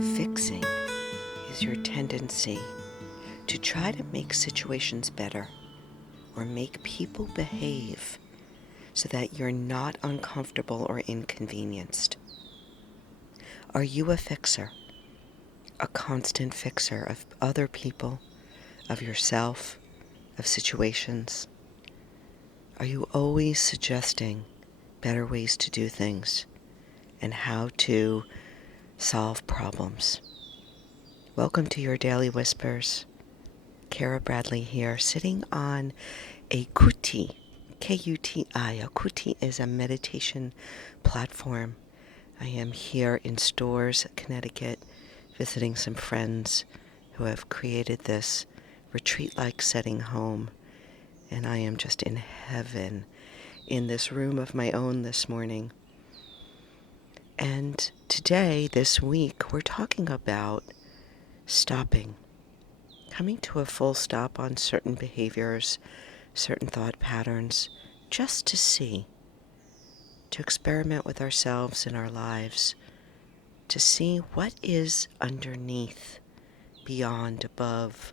Fixing is your tendency to try to make situations better or make people behave so that you're not uncomfortable or inconvenienced. Are you a fixer? A constant fixer of other people, of yourself, of situations? Are you always suggesting better ways to do things and how to solve problems? Welcome to your Daily Whispers. Kara Bradley here, sitting on a Kuti, K-U-T-I. A Kuti is a meditation platform. I am here in Storrs, Connecticut, visiting some friends who have created this retreat-like setting home. And I am just in heaven in this room of my own this morning. And today, this week, we're talking about stopping, coming to a full stop on certain behaviors, certain thought patterns, just to see, to experiment with ourselves and our lives, to see what is underneath, beyond, above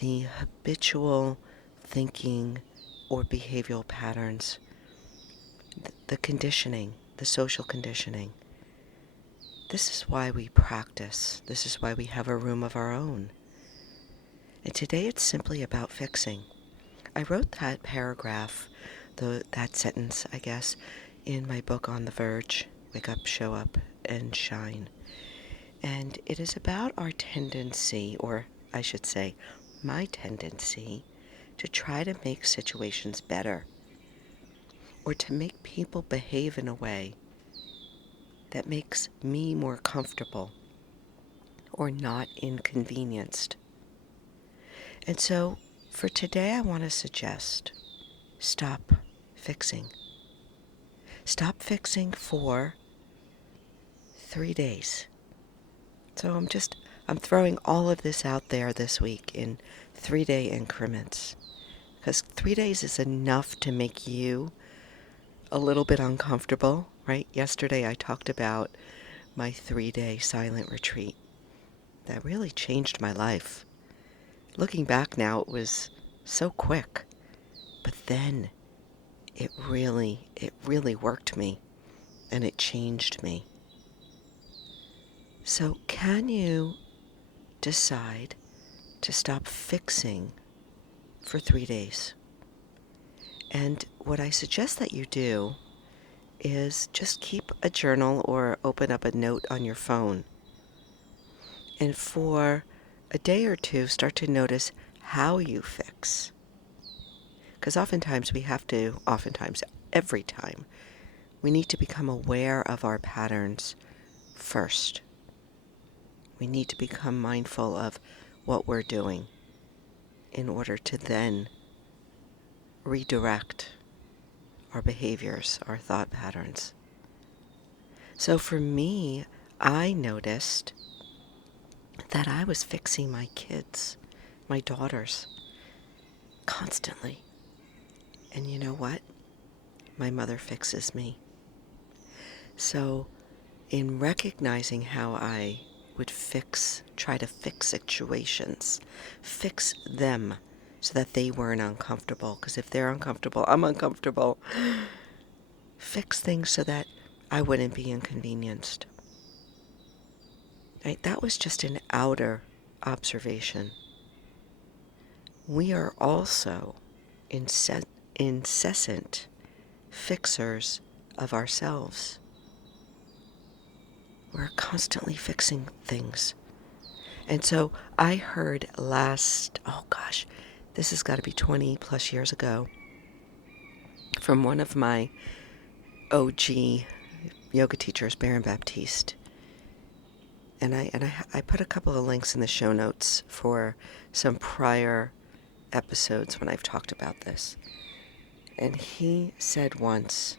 the habitual thinking or behavioral patterns, the conditioning, the social conditioning. This is why we practice. This is why we have a room of our own. And today it's simply about fixing. I wrote that paragraph, that sentence, I guess, in my book On the Verge, Wake Up, Show Up, and Shine. And it is about our tendency, or I should say, my tendency, to try to make situations better, or to make people behave in a way that makes me more comfortable or not inconvenienced. And so for today, I want to suggest stop fixing. Stop fixing for 3 days. So I'm throwing all of this out there this week in 3-day increments, because 3 days is enough to make you a little bit uncomfortable, right? Yesterday I talked about my 3-day silent retreat that really changed my life. Looking back now, it was so quick, but then it really worked me, and it changed me. So can you decide to stop fixing for 3 days? And what I suggest that you do is just keep a journal or open up a note on your phone. And for a day or two, start to notice how you fix. Because every time, we need to become aware of our patterns first. We need to become mindful of what we're doing in order to then redirect our behaviors, our thought patterns. So for me, I noticed that I was fixing my kids, my daughters, constantly. And you know what? My mother fixes me. So in recognizing how I would try to fix situations, fix them so that they weren't uncomfortable, because if they're uncomfortable, I'm uncomfortable. Fix things so that I wouldn't be inconvenienced. Right? That was just an outer observation. We are also incessant fixers of ourselves. We're constantly fixing things. And so I heard this has got to be 20 plus years ago, from one of my OG yoga teachers, Baron Baptiste. And I put a couple of links in the show notes for some prior episodes when I've talked about this. And he said once,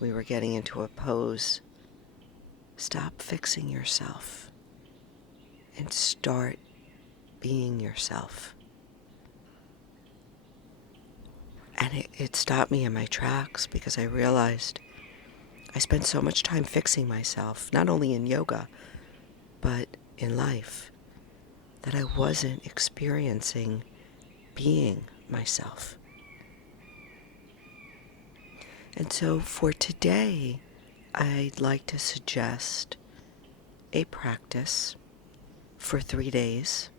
we were getting into a pose, stop fixing yourself and start being yourself. And it stopped me in my tracks, because I realized I spent so much time fixing myself, not only in yoga, but in life, that I wasn't experiencing being myself. And so for today, I'd like to suggest a practice for 3 days.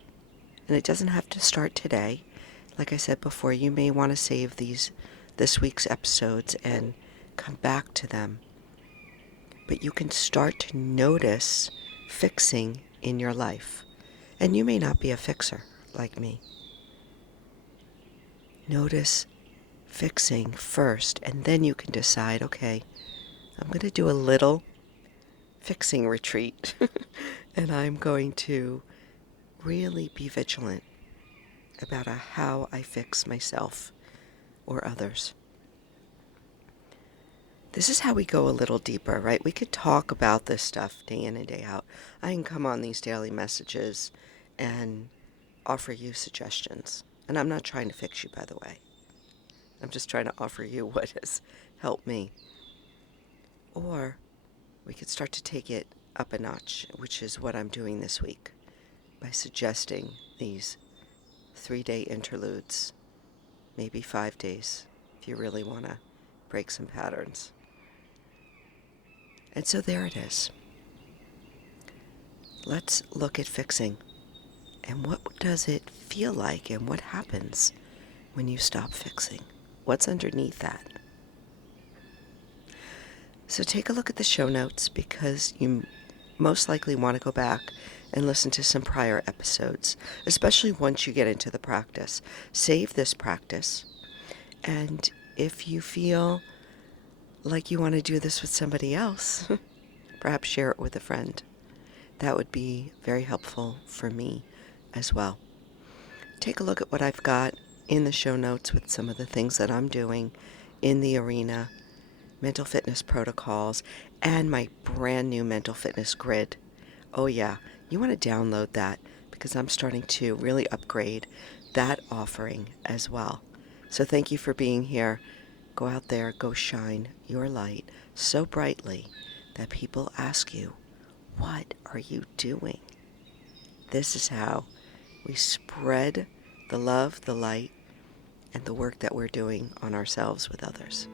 And it doesn't have to start today. Like I said before, you may want to save this week's episodes and come back to them. But you can start to notice fixing in your life. And you may not be a fixer like me. Notice fixing first, and then you can decide, okay, I'm going to do a little fixing retreat. And I'm going to really be vigilant about how I fix myself or others. This is how we go a little deeper, right? We could talk about this stuff day in and day out. I can come on these daily messages and offer you suggestions. And I'm not trying to fix you, by the way. I'm just trying to offer you what has helped me. Or we could start to take it up a notch, which is what I'm doing this week, by suggesting these 3-day interludes, maybe 5 days, if you really want to break some patterns. And so there it is. Let's look at fixing. And what does it feel like, and what happens when you stop fixing? What's underneath that? So take a look at the show notes, because you most likely want to go back and listen to some prior episodes, especially once you get into the practice. Save this practice, and if you feel like you want to do this with somebody else, perhaps share it with a friend. That would be very helpful for me as well. Take a look at what I've got in the show notes with some of the things that I'm doing in the arena, mental fitness protocols, and my brand new mental fitness grid. Oh yeah, you want to download that, because I'm starting to really upgrade that offering as well. So thank you for being here. Go out there, go shine your light so brightly that people ask you, what are you doing? This is how we spread the love, the light, and the work that we're doing on ourselves with others.